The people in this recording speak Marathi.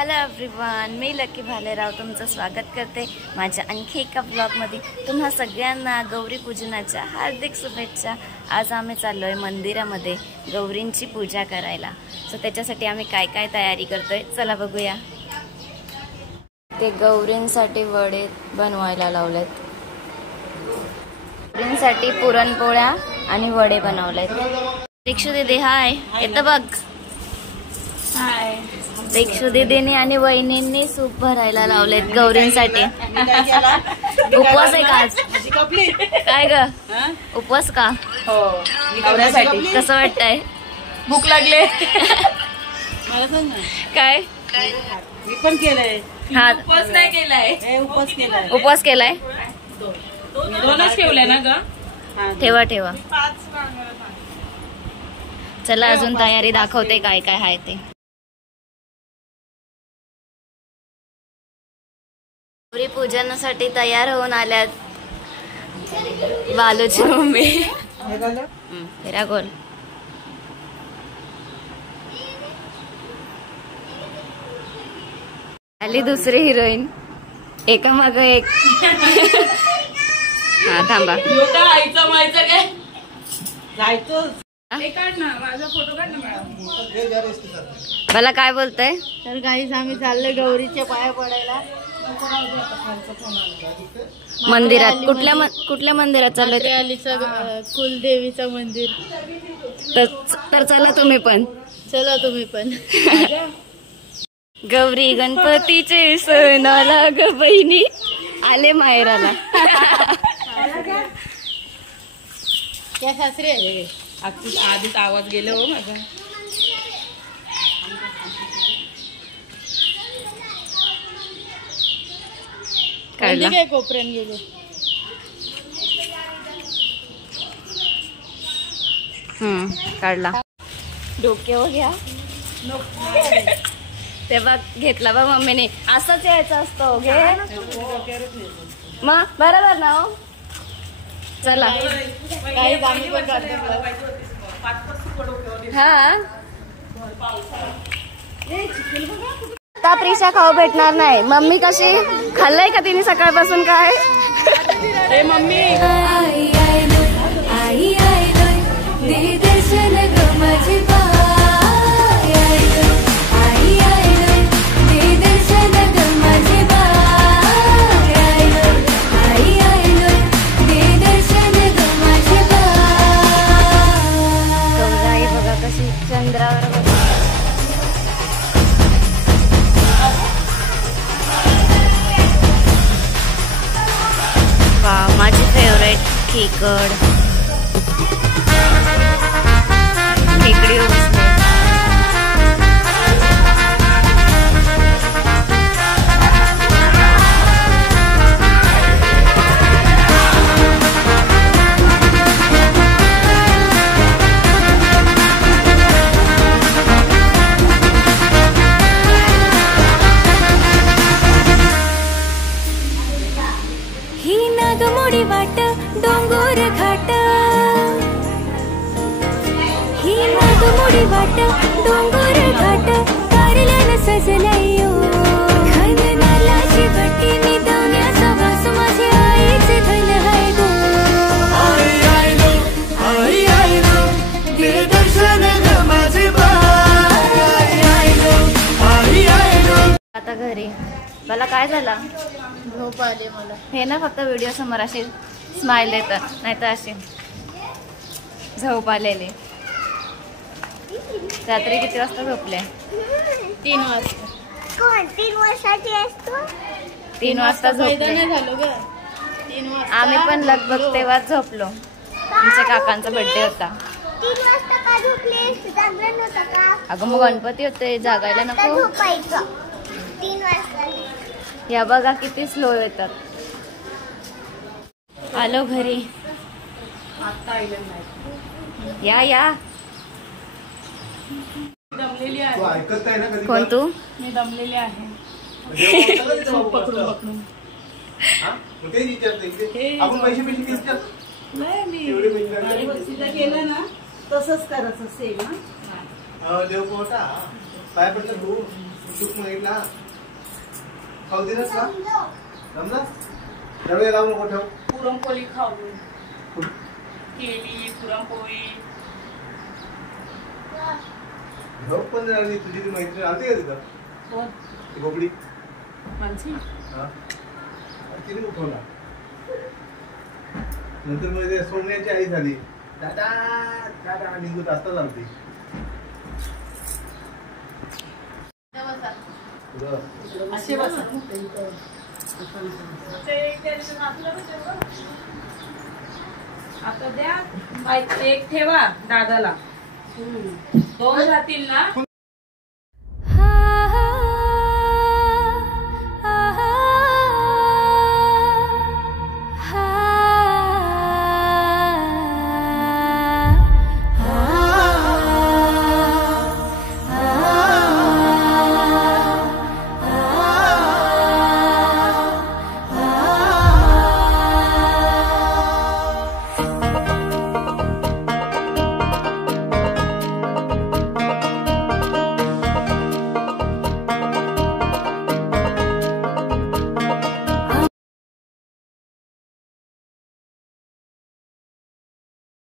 हॅलो एव्हरीवन, मी लकी भालेराव तुमचं स्वागत करते माझ्या आणखी एका ब्लॉगमध्ये। तुम्हा सगळ्यांना गौरी पूजनाच्या हार्दिक शुभेच्छा। आज आम्ही चाललोय मंदिरामध्ये गौरींची पूजा करायला। सो त्याच्यासाठी आम्ही काय काय तयारी करतोय चला बघूया। ते गौरींसाठी वडे बनवायला लावलेत, गौरींसाठी पुरणपोळ्या आणि वडे बनवलेत। दीक्षू दीदी हाय, येतं बघ। हाय। दीक्षू दीदीने आणि वहिनींनी सूप भरायला लावलेत गौरींसाठी। उपवास आहे का आज? काय ग उपवास का? हो, गौऱ्यासाठी। कसं वाटतंय? भूक लागले मला सांग ना। काय मी पण केलंय। हा, उपवास नाही केलाय, उपवास केलाय। उपवास केलाय? दोनच ठेवले ना ग? ठेवा ठेवा। चला अजून तयारी दाखवते काय काय आहे ते। गौरी पूजनासाठी तयार होऊन आल्यात बालूची मम्मी। हिरा गोल आली दुसरी हिरोईन, एका माग एक। हा थांबा, आईचा मायचा काय जायचं। काढ ना माझा फोटो, काढ ना मॅडम। मला काय बोलतय? तर गाईस आम्ही चाललोय गौरीच्या पाया पडायला मंदिरात। कुठल्या मंदिरात चाललोय? अलीचं कुलदेवीचं मंदिर। तर चला तुम्ही पण। चला तुम्ही पण। गौरी गणपतीचे सणाला ग बहिणी आले माहेराला। त्या सासरे आधीच आवाज गेले हो माझा। काढला काय कोपऱ्यान गेले। काढला। डोक्यावर घ्या ते बघ, घेतला बा मम्मीने। असंच यायचं असतं घे मग, बरोबर ना हो? चला गाईस आम्ही पण करतो। हा, आता प्रिशा खाऊ भेटणार नाही। मम्मी कशी खाल्लंय का तिने सकाळपासून काय? ए मम्मी गौराई बघा कशी चंद्रावर माझी फेवरेट खेकडी ही नागमोडी वाट डोंगर घाट, ही नागमोडी वाट डोंगर घाट, कारल्यान सजलायो खननालाची भट्टी निदवण्याचा वास माझे आईचे धन हाय गो। दे दर्शन ग माझे आता घरी। मला काय झाला? झोप आली मला। हे ना फक्त व्हिडिओ समोर असे स्माइल देतात, नाही तर असे झोप आलेले। रात्री किती वाजता झोपले? 3 वाजता। कोण 3 वर्षाची असतो? 3 वाजता झोपले। नाही झालो ग 3 वाजता। आम्ही पण लगभग तेव्हाच झोपलो। आमच्या काकांचा बर्थडे होता। 3 वाजता का झोपलेस? जागरण होतं का? अगं मग गणपती होते, जागायला नको? झोपायचं 3 वाजता। या बघा किती स्लो येतात। आलो घरी। या या। दमलेली आहे। कोण तू? मी दमलेली आहे। पकडून पकडून नाही मी केलं ना तसंच करायचं सेम। देव पोटा पाय पडतं तू चूक मागितला खाऊ दिलास का जमला दरवेळेला लावून नको ठेव पुरणपोळी खाऊ केली पुरणपोळी झोप पण झाली तुझी ती मैत्रीण आलती का तिथं कोण ती बोबडी मानसी हा तिने उठवला नंतर मध्ये सोमयाची आई झाली दादा दादा निघून असताच आमची असे बसा आता द्या एक ठेवा दादाला 2 राहतील ना